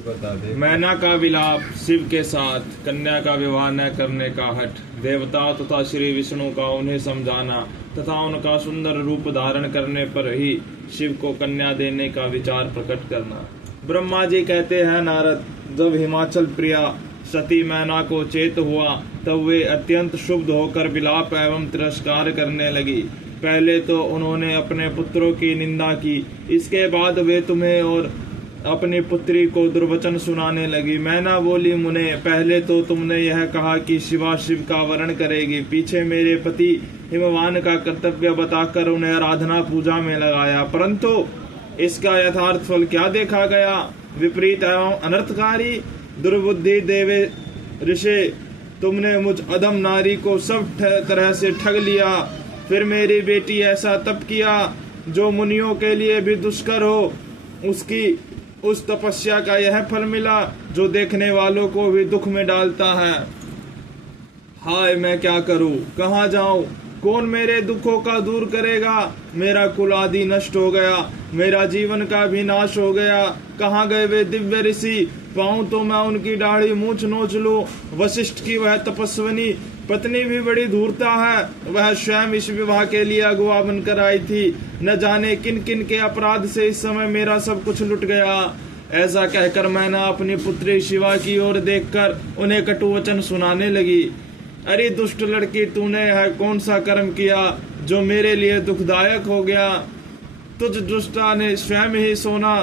बता दे। मैना का विलाप, शिव के साथ कन्या का विवाह न करने का हठ, देवता तथा श्री विष्णु का उन्हें समझाना तथा उनका सुंदर रूप धारण करने पर ही शिव को कन्या देने का विचार प्रकट करना। ब्रह्मा जी कहते हैं, नारद, जब हिमाचल प्रिया सती मैना को चेत हुआ तब वे अत्यंत क्षुब्ध होकर विलाप एवं तिरस्कार करने लगी। पहले तो उन्होंने अपने पुत्रों की निंदा की, इसके बाद वे तुम्हें और अपनी पुत्री को दुर्वचन सुनाने लगी। मैना बोली, मुने, पहले तो तुमने यह कहा कि शिवा शिव का वरण करेगी, पीछे मेरे पति हिमवान का कर्तव्य बताकर उन्हें आराधना पूजा में लगाया, परंतु इसका यथार्थ फल क्या देखा गया? विपरीत एवं अनर्थकारी दुर्बुद्धि देवे ऋषि, तुमने मुझ अधम नारी को सब तरह से ठग लिया। फिर मेरी बेटी ऐसा तप किया जो मुनियों के लिए भी दुष्कर हो, उसकी उस तपस्या का यह फल मिला जो देखने वालों को भी दुख में डालता है। हाय, मैं क्या करूं, कहाँ जाऊं, कौन मेरे दुखों का दूर करेगा? मेरा कुल आदि नष्ट हो गया, मेरा जीवन का भी नाश हो गया। कहाँ गए वे दिव्य ऋषि? पाऊं तो मैं उनकी दाढ़ी मूछ नोच लूं। वशिष्ठ की वह तपस्विनी पत्नी भी बड़ी धूर्ता है, वह स्वयं इस विवाह के लिए अगुआ बनकर आई थी। न जाने किन किन के अपराध से इस समय मेरा सब कुछ लुट गया। ऐसा कहकर मैना अपनी पुत्री शिवा की ओर देखकर उन्हें कटु वचन सुनाने लगी। अरे दुष्ट लड़की, तूने यह कौन सा कर्म किया जो मेरे लिए दुखदायक हो गया? तुझ दुष्टा ने स्वयं ही सोना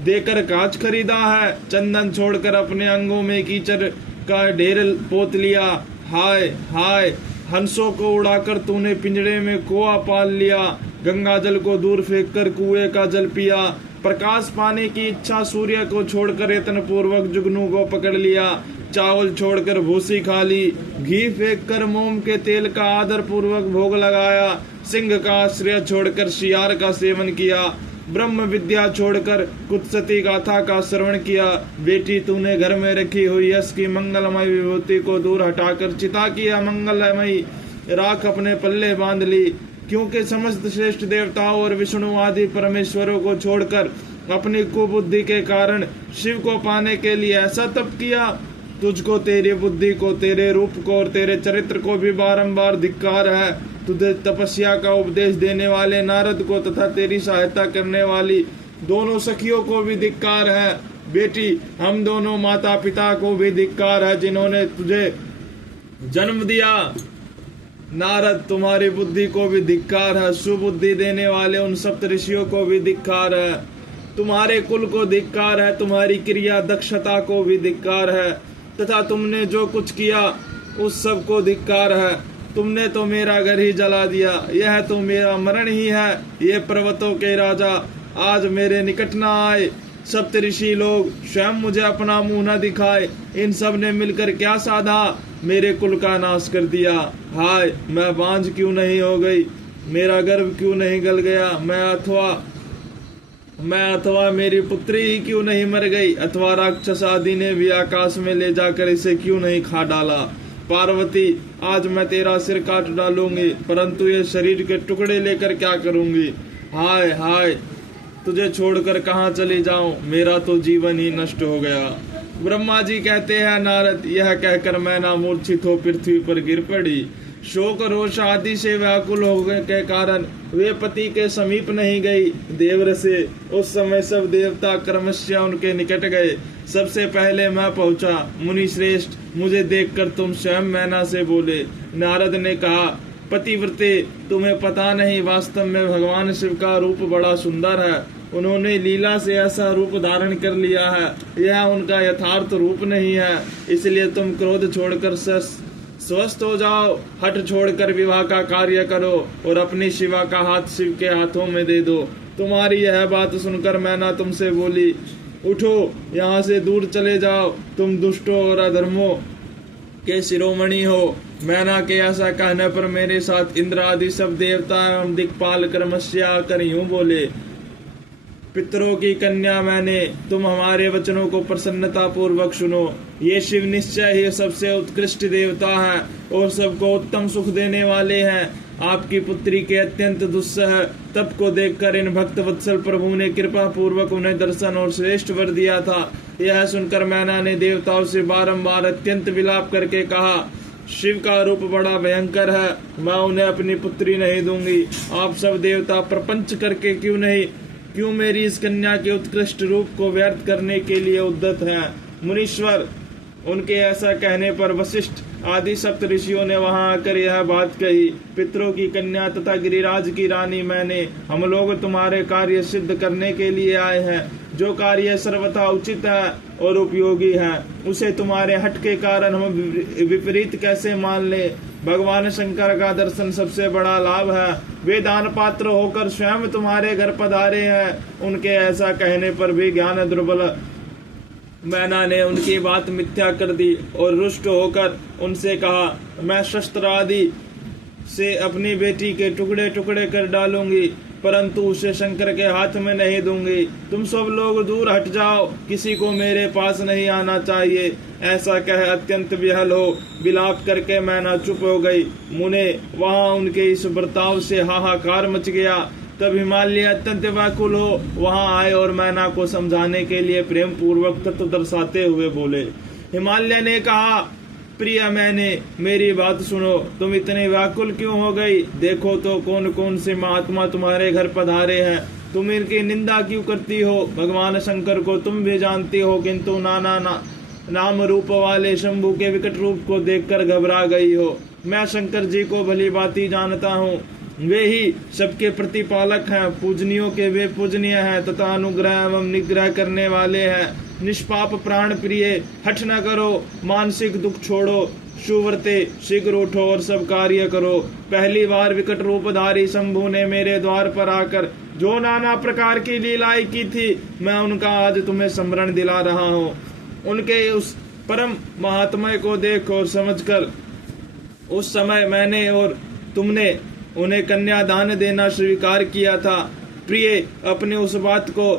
देकर कांच खरीदा है, चंदन छोड़कर अपने अंगों में कीचड़ का ढेर पोत लिया। हाय हाय, हंसों को उड़ाकर तूने पिंजड़े में कोआ पाल लिया, गंगा जल को दूर फेंककर कुएं का जल पिया, प्रकाश पाने की इच्छा सूर्य को छोड़कर यत्न पूर्वक जुगनू को पकड़ लिया, चावल छोड़कर भूसी खा ली, घी फेंककर मोम के तेल का आदर पूर्वक भोग लगाया, सिंह का आश्रय छोड़कर शियार का सेवन किया, ब्रह्म विद्या छोड़कर कुत्सती गाथा का श्रवण किया। बेटी, तूने घर में रखी हुई यश की मंगलमय विभूति को दूर हटाकर चिता की अमंगलमयी राख अपने पल्ले बांध ली, क्योंकि समस्त श्रेष्ठ देवताओं और विष्णु आदि परमेश्वरों को छोड़कर अपनी कुबुद्धि के कारण शिव को पाने के लिए ऐसा तप किया। तुझको, तेरी बुद्धि को, तेरे रूप को और तेरे चरित्र को भी बारंबार धिक्कार है। तुझे तपस्या का उपदेश देने वाले नारद को तथा तेरी सहायता करने वाली दोनों सखियों को भी धिक्कार है। बेटी, हम दोनों माता पिता को भी धिक्कार है जिन्होंने तुझे जन्म दिया। नारद, तुम्हारी बुद्धि को भी धिक्कार है, सुबुद्धि देने वाले उन सप्त ऋषियों को भी धिक्कार है, तुम्हारे कुल को धिक्कार है, तुम्हारी क्रिया दक्षता को भी धिक्कार है, तथा तुमने जो कुछ किया उस सब को धिक्कार है। तुमने तो मेरा घर ही जला दिया, यह तो मेरा मरण ही है। ये पर्वतों के राजा आज मेरे निकट न आए, सप्त ऋषि लोग स्वयं मुझे अपना मुंह न दिखाए, इन सब ने मिलकर क्या साधा? मेरे कुल का नाश कर दिया। हाय, मैं बांझ क्यों नहीं हो गई, मेरा गर्भ क्यों नहीं गल गया, मैं अथवा मेरी पुत्री ही क्यों नहीं मर गई, अथवा राक्षस आदि ने भी आकाश में ले जाकर इसे क्यों नहीं खा डाला? पार्वती, आज मैं तेरा सिर काट डालूंगी, परंतु ये शरीर के टुकड़े लेकर क्या करूंगी? हाय हाय, तुझे छोड़कर कहाँ चली जाऊं, मेरा तो जीवन ही नष्ट हो गया। ब्रह्मा जी कहते हैं, नारद, यह कहकर मैना मूर्छित हो पृथ्वी पर गिर पड़ी। शोक रोष आदि से व्याकुल होने के कारण वे पति के समीप नहीं गई। देवरसे, उस समय सब देवता क्रमशः उनके निकट गए। सबसे पहले मैं पहुंचा। मुनि श्रेष्ठ, मुझे देखकर तुम स्वयं मैना से बोले। नारद ने कहा, पतिव्रते, तुम्हें पता नहीं, वास्तव में भगवान शिव का रूप बड़ा सुंदर है। उन्होंने लीला से ऐसा रूप धारण कर लिया है, यह उनका यथार्थ रूप नहीं है। इसलिए तुम क्रोध छोड़कर स्वस्थ हो जाओ, हठ छोड़कर विवाह का कार्य करो और अपनी शिवा का हाथ शिव के हाथों में दे दो। तुम्हारी यह बात सुनकर मैना तुमसे बोली, उठो, यहाँ से दूर चले जाओ, तुम दुष्टों और अधर्मों के शिरोमणि हो। मैना के ऐसा कहने पर मेरे साथ इंद्र आदि सब देवता एवं दिक्पाल क्रमशः आकर यूं बोले, पितरों की कन्या मैंने, तुम हमारे वचनों को प्रसन्नता पूर्वक सुनो। ये शिव निश्चय ही सबसे उत्कृष्ट देवता हैं और सबको उत्तम सुख देने वाले हैं। आपकी पुत्री के अत्यंत दुस्सह तप को देखकर इन भक्त वत्सल प्रभु ने कृपा पूर्वक उन्हें दर्शन और श्रेष्ठ वर दिया था। यह सुनकर मैना ने देवताओं से बारंबार अत्यंत विलाप करके कहा, शिव का रूप बड़ा भयंकर है, मैं उन्हें अपनी पुत्री नहीं दूंगी। आप सब देवता प्रपंच करके क्यों मेरी इस कन्या के उत्कृष्ट रूप को व्यर्थ करने के लिए उद्यत हैं। मुनीश्वर, उनके ऐसा कहने पर वशिष्ठ आदि सप्त ऋषियों ने वहां आकर यह बात कही, पितरों की कन्या तथा गिरिराज की रानी मैंने, हम लोग तुम्हारे कार्य सिद्ध करने के लिए आए हैं। जो कार्य सर्वथा उचित है और उपयोगी है, उसे तुम्हारे हट के कारण हम विपरीत कैसे मान ले। भगवान शंकर का दर्शन सबसे बड़ा लाभ है। वे दान पात्र होकर स्वयं तुम्हारे घर पधारे हैं। उनके ऐसा कहने पर भी ज्ञान दुर्बल मैना ने उनकी बात मिथ्या कर दी और रुष्ट होकर उनसे कहा, मैं शस्त्र आदि से अपनी बेटी के टुकड़े टुकड़े कर डालूंगी, परंतु उसे शंकर के हाथ में नहीं दूंगी। तुम सब लोग दूर हट जाओ, किसी को मेरे पास नहीं आना चाहिए। ऐसा कह अत्यंत विहल हो विलाप करके मैना चुप हो गई। मुने, वहां उनके इस बर्ताव से हाहाकार मच गया। तब हिमालय अत्यंत व्याकुल हो वहां आए और मैना को समझाने के लिए प्रेम पूर्वक तत्व दर्शाते हुए बोले। हिमालय ने कहा, प्रिय मैंने, मेरी बात सुनो, तुम इतने व्याकुल क्यों हो गई? देखो तो कौन कौन से महात्मा तुम्हारे घर पधारे हैं, तुम इनकी निंदा क्यों करती हो? भगवान शंकर को तुम भी जानती हो, किंतु नाम रूप वाले शंभु के विकट रूप को देखकर घबरा गई हो। मैं शंकर जी को भली भांति जानता हूँ, वे ही सबके प्रतिपालक हैं, पूजनियों के वे पूजनीय हैं तथा अनुग्रह एवं निग्रह करने वाले हैं। निष्पाप प्राण प्रिय, हठ न करो, मानसिक दुख छोड़ो, सुव्रते शीघ्र उठो और सब कार्य करो। पहली बार विकट रूपधारी शंभु ने मेरे द्वार पर आकर जो नाना प्रकार की लीलाएं की थी, मैं उनका आज तुम्हें स्मरण दिला रहा हूँ। उनके उस परम महात्म्य को देख और समझकर उस समय मैंने और तुमने उन्हें कन्यादान देना स्वीकार किया था। प्रिय, अपने उस बात को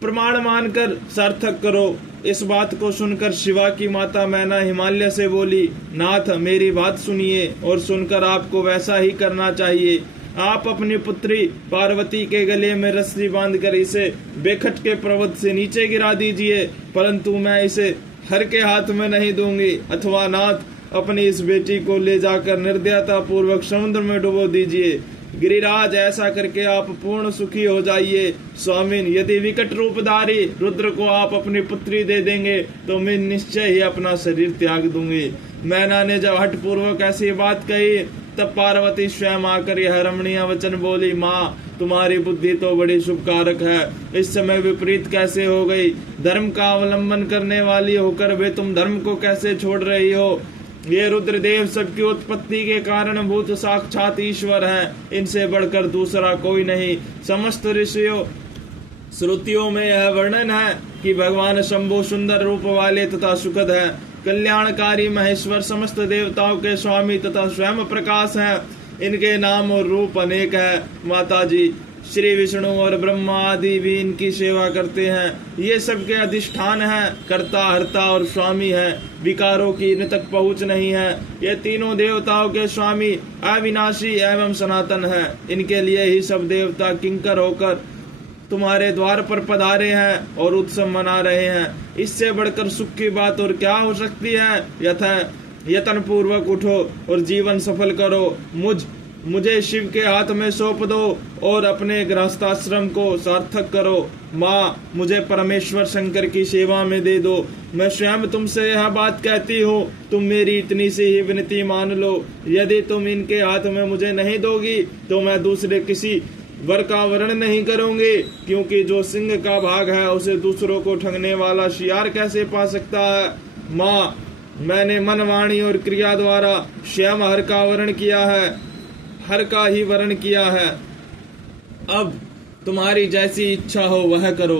प्रमाण मानकर सार्थक करो। इस बात को सुनकर शिवा की माता मैना हिमालय से बोली, नाथ, मेरी बात सुनिए और सुनकर आपको वैसा ही करना चाहिए। आप अपनी पुत्री पार्वती के गले में रस्सी बांधकर इसे बेखट के पर्वत से नीचे गिरा दीजिए, परंतु मैं इसे हर के हाथ में नहीं दूंगी। अथवा नाथ, अपनी इस बेटी को ले जाकर निर्दयता पूर्वक समुद्र में डुबो दीजिए। गिरिराज, ऐसा करके आप पूर्ण सुखी हो जाइए। स्वामिन, यदि विकट रूपधारी रुद्र को आप अपनी पुत्री दे देंगे तो मैं निश्चय ही अपना शरीर त्याग दूंगी। मैना ने जब हठ पूर्वक ऐसी बात कही, तब पार्वती स्वयं आकर यह रमणीय वचन बोली, माँ, तुम्हारी बुद्धि तो बड़ी शुभकारक है, इस समय विपरीत कैसे हो गई? धर्म का अवलंबन करने वाली होकर वे तुम धर्म को कैसे छोड़ रही हो? ये रुद्रदेव सबकी उत्पत्ति के कारण भूत साक्षात ईश्वर हैं, इनसे बढ़कर दूसरा कोई नहीं। समस्त ऋषियों श्रुतियों में यह वर्णन है कि भगवान शंभु सुंदर रूप वाले तथा सुखद है, कल्याणकारी महेश्वर, समस्त देवताओं के स्वामी तथा स्वयं प्रकाश हैं। इनके नाम और रूप अनेक है। माता जी, श्री विष्णु और ब्रह्मा आदि भी इनकी सेवा करते हैं। ये सबके अधिष्ठान हैं, कर्ता, हर्ता और स्वामी हैं। विकारों की इन तक पहुँच नहीं है। ये तीनों देवताओं के स्वामी अविनाशी एवं सनातन हैं। इनके लिए ही सब देवता किंकर होकर तुम्हारे द्वार पर पधारे हैं और उत्सव मना रहे हैं। इससे बढ़कर सुख की बात और क्या हो सकती है? यत्न पूर्वक उठो और जीवन सफल करो। मुझे शिव के हाथ में सौंप दो और अपने गृहस्थाश्रम को सार्थक करो। माँ, मुझे परमेश्वर शंकर की सेवा में दे दो। मैं स्वयं तुमसे यह बात कहती हूँ, तुम मेरी इतनी सी ही विनती मान लो। यदि तुम इनके हाथ में मुझे नहीं दोगी तो मैं दूसरे किसी वर का वर्ण नहीं करूंगी, क्योंकि जो सिंह का भाग है उसे दूसरों को ठगने वाला शियार कैसे पा सकता है। माँ, मैंने मन, वाणी और क्रिया द्वारा स्वयं हर का वर्ण किया है, हर का ही वर्ण किया है। अब तुम्हारी जैसी इच्छा हो वह करो।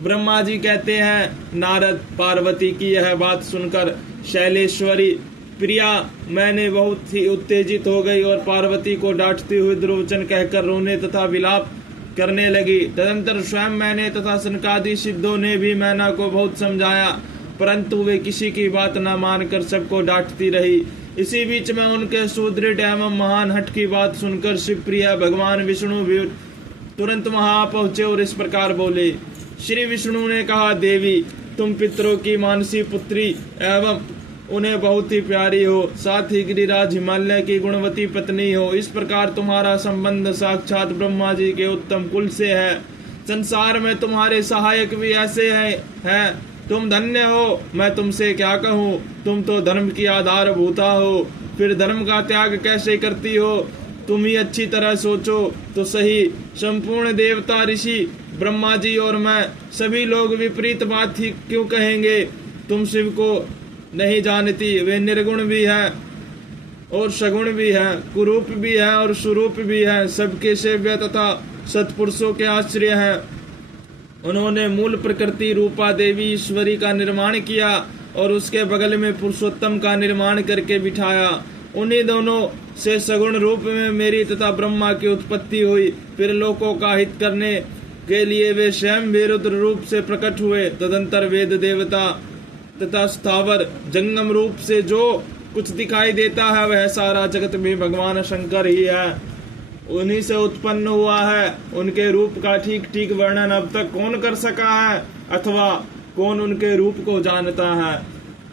ब्रह्मा जी कहते हैं, नारद, पार्वती की यह बात सुनकर शैलेश्वरी प्रिया मैंने बहुत ही उत्तेजित हो गई और पार्वती को डांटती हुई दुर्वचन कहकर रोने तथा विलाप करने लगी। तदंतर स्वयं मैंने तथा सनकादि सिद्धों ने भी मैना को बहुत समझाया, परंतु वे किसी की बात न मानकर सबको डांटती रही। इसी बीच में उनके सुदृढ़ एवं महान हठ की बात सुनकर शिवप्रिया भगवान विष्णु भी तुरंत वहां पहुंचे और इस प्रकार बोले। श्री विष्णु ने कहा, देवी, तुम पितरों की मानसी पुत्री एवं उन्हें बहुत ही प्यारी हो, साथ ही गिरिराज हिमालय की गुणवती पत्नी हो। इस प्रकार तुम्हारा संबंध साक्षात ब्रह्मा जी के उत्तम कुल से है। संसार में तुम्हारे सहायक भी ऐसे हैं। तुम धन्य हो, मैं तुमसे क्या कहूँ। तुम तो धर्म की आधारभूता हो, फिर धर्म का त्याग कैसे करती हो। तुम ही अच्छी तरह सोचो तो सही। संपूर्ण देवता, ऋषि, ब्रह्मा जी और मैं सभी लोग विपरीत बात ही क्यों कहेंगे। तुम शिव को नहीं जानती, वे निर्गुण भी है और सगुण भी है, कुरूप भी है और सुरूप भी है, सबके सेव्य तथा सत्पुरुषों के आश्रय हैं। उन्होंने मूल प्रकृति रूपा देवी ईश्वरी का निर्माण किया और उसके बगल में पुरुषोत्तम का निर्माण करके बिठाया। उन्हीं दोनों से सगुण रूप में मेरी तथा ब्रह्मा की उत्पत्ति हुई। फिर लोकों का हित करने के लिए वे स्वयं भी रुद्र रूप से प्रकट हुए। तदंतर वेद देवता तथा स्थावर जंगम रूप से जो कुछ दिखाई देता है वह सारा जगत में भगवान शंकर ही है। उन्हीं से उत्पन्न हुआ है। उनके रूप का ठीक ठीक वर्णन अब तक कौन कर सका है, अथवा कौन उनके रूप को जानता है।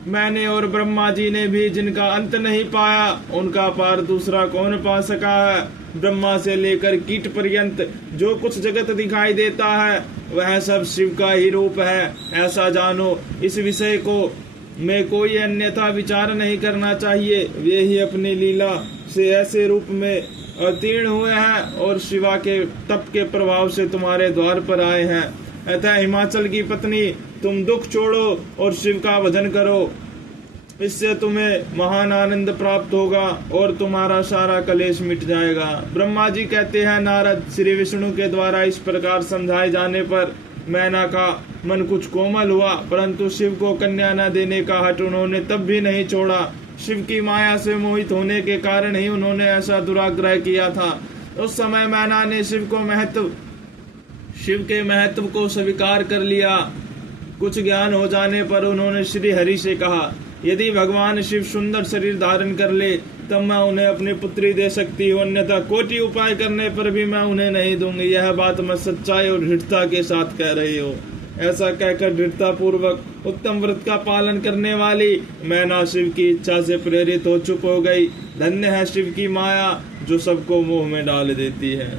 मैंने और ब्रह्मा जी ने भी जिनका अंत नहीं पाया, उनका पार दूसरा कौन पा सका है। ब्रह्मा से लेकर कीट पर्यंत जो कुछ जगत दिखाई देता है वह सब शिव का ही रूप है, ऐसा जानो। इस विषय को में कोई अन्यथा विचार नहीं करना चाहिए। वे ही अपनी लीला से ऐसे रूप में अवतीर्ण हुए हैं और शिवा के तप के प्रभाव से तुम्हारे द्वार पर आए हैं। अतः हिमाचल की पत्नी, तुम दुख छोड़ो और शिव का भजन करो। इससे तुम्हें महान आनंद प्राप्त होगा और तुम्हारा सारा कलेश मिट जाएगा। ब्रह्मा जी कहते हैं, नारद, श्री विष्णु के द्वारा इस प्रकार समझाए जाने पर मैना का मन कुछ कोमल हुआ, परंतु शिव को कन्या न देने का हठ उन्होंने तब भी नहीं छोड़ा। शिव की माया से मोहित होने के कारण ही उन्होंने ऐसा दुराग्रह किया था। उस समय मैना ने शिव के महत्व को स्वीकार कर लिया। कुछ ज्ञान हो जाने पर उन्होंने श्री हरि से कहा, यदि भगवान शिव सुंदर शरीर धारण कर ले तब मैं उन्हें अपनी पुत्री दे सकती हूँ, अन्यथा कोटि उपाय करने पर भी मैं उन्हें नहीं दूंगी। यह बात मैं सच्चाई और दृढ़ता के साथ कह रही हूँ। ऐसा कहकर दृढ़ता पूर्वक उत्तम व्रत का पालन करने वाली मैना शिव की इच्छा से प्रेरित हो चुप हो गई। धन्य है शिव की माया जो सबको मोह में डाल देती है।